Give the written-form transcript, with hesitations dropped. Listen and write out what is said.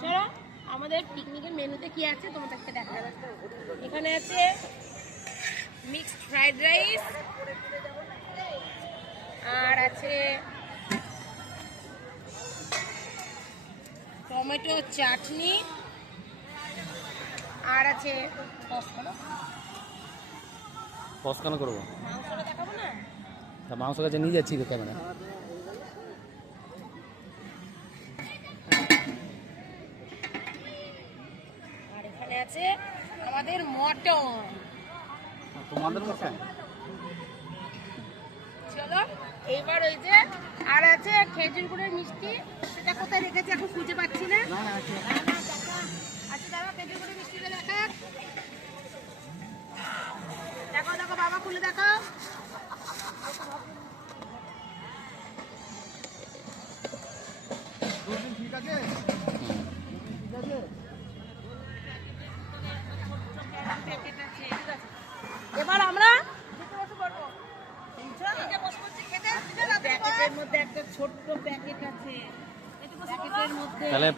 চলো আমাদের পিকনিকের মেনুতে কি আছে তোমাদেরকে দেখা। এখানে আছে মিক্সড ফ্রাইড রাইস, আর আছে টমেটো চাটনি, আর আছে কেন করবো? মাংসটা দেখাবো না, মাংস কাছে নিয়ে যাচ্ছি ক্যামেরা। আর এখানে আছে আমাদের মটন। তোমাদের মটন চলো এইবার ওই যে আর আছে খেজুর গুড়ের মিষ্টি, সেটা কোথায় রেখেছে এখন খুঁজে পাচ্ছি না। আচ্ছা দাদা খেজুর গুড়ের মিষ্টিটা দেখা, দেখো দেখো বাবা খুলে দেখো। ঠিক আছে ঠিক আছে। এবার আমরা প্যাকেটের মধ্যে একটা ছোট্ট প্যাকেট আছে, প্যাকেটের মধ্যে তাহলে